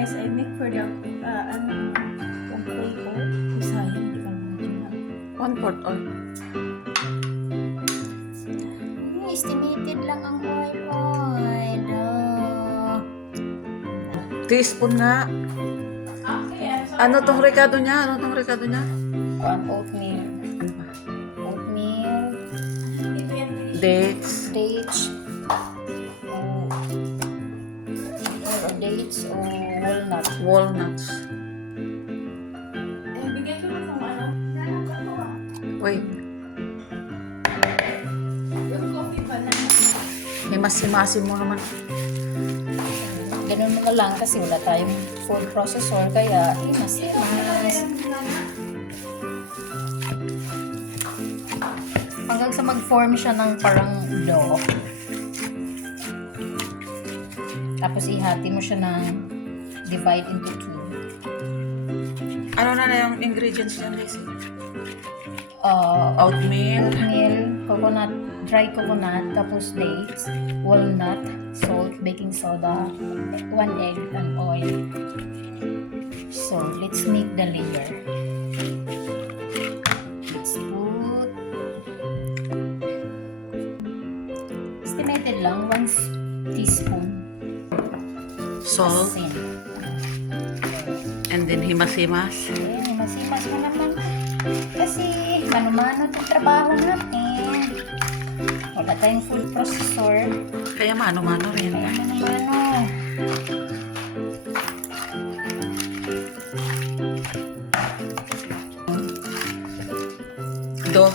guys, I make for the one flavor. Sayang, di ka naman. 1/4 oil. Estimated lang ang oil. Teaspoon nga. Ano tong rekado niya? Oatmeal. Ano ba? Oatmeal. Dates. Dates. Dates o walnut. Walnuts. Bigay ko na kung ano. Wait. Yung coffee pa na. Himas-himasin mo naman. Ganun mo na lang kasi wala tayong food processor kaya mas. Hanggang sa mag-form siya ng parang dough. Tapos ihati mo siya ng divide into two. Ano na yung ingredients niya, Lacey? Oatmeal, Oatmeal. dry coconut, tapos dates, walnut, salt, baking soda, 1 egg, and oil. So, let's make the layer. Let's put estimated lang 1 teaspoon Salt. asin. And then himas-himas. Okay, masimas mo naman. Kasi mano-mano itong trabaho natin. Wala tayong food processor. Kaya mano-mano rin. Kaya mano-mano. Do.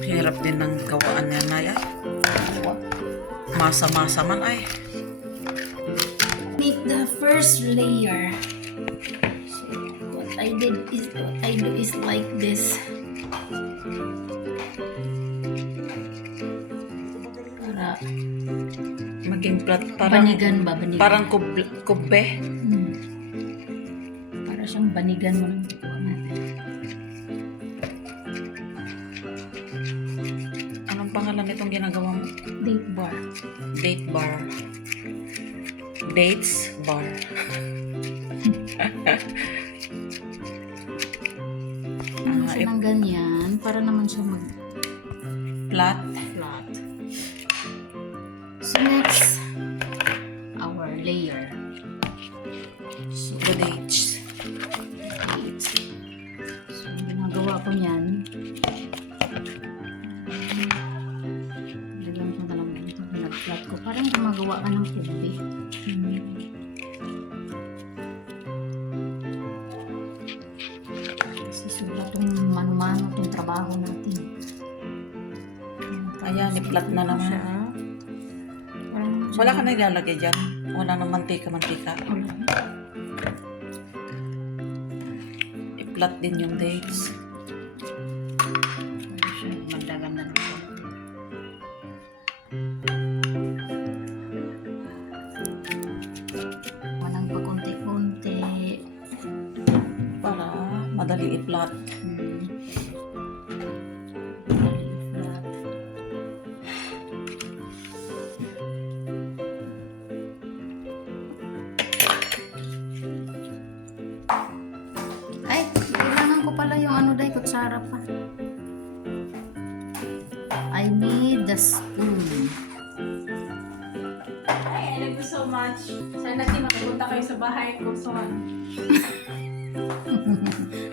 Hirap din ng gawaan niya na yan. Masa-masa man ay. Make the first layer. So, what I do is like this. Para Maging plat. Parang, banigan ba? Banigan. parang kubbe. Para siyang banigan mo ng buko natin. Anong pangalan nitong ginagawa mo? Date bar. Date bar. Dates bar. Ano siya ng ganyan para naman siya Plat. flat. So next, our layer. So, The dates. dates. So, ang ginagawa ko niyan, lagyan ko na lang dito, pinag-flat ko. Parang gumagawa ka ng kubi. Kasi sulat itong mano-mano itong trabaho natin. Ayan, i-plat na naman. Siya. Parang Wala ka na ilalagay dyan. Wala nang mantika-mantika. wala. I-plat din yung dates. Parang siya magdagan na lang. Walang pakunti-kunti. Para madali i-plat. Flat. Ay, kailangan ko pala yung ano dahil kutsara pa. I need the spoon. Hi, I love you so much. Sana din makapunta kayo sa bahay ko. So,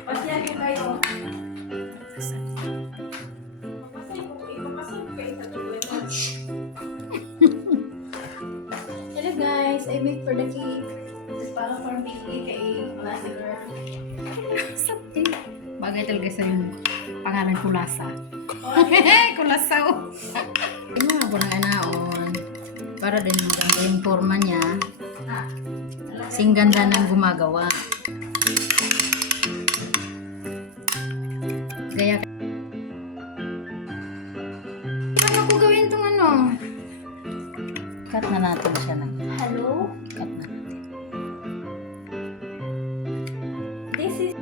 pasyagin kayo. Hello guys, I make for the cake. This is parang for me kay Classic Girl. Sakti. Bagay talaga sa yung pangalan Kulasa. Kulasa oh. Tingnan ko na anaon. Para din maganda yung forma niya. Sing ganda ng gumagawa. Kaya paano ko gawin tong ano? Cut na natin siya ng Hello? cut na natin. This is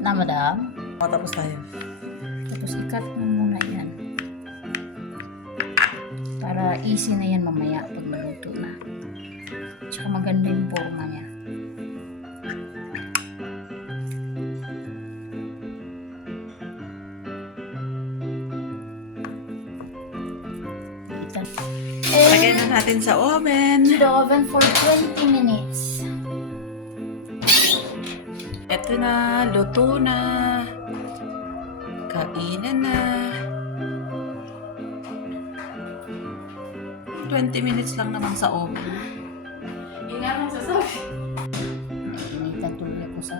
Na madam? Matapos tayo. Tapos ikat mo muna yan. Para easy na yan mamaya pag maluto na. Tsaka maganda yung forma niya. Lagay na natin sa oven. To the oven for 20 minutes. Ito na, luto na. Kainan na. 20 minutes lang naman sa oven. Yun nga mong sasabi. Nainita tuloy ako sa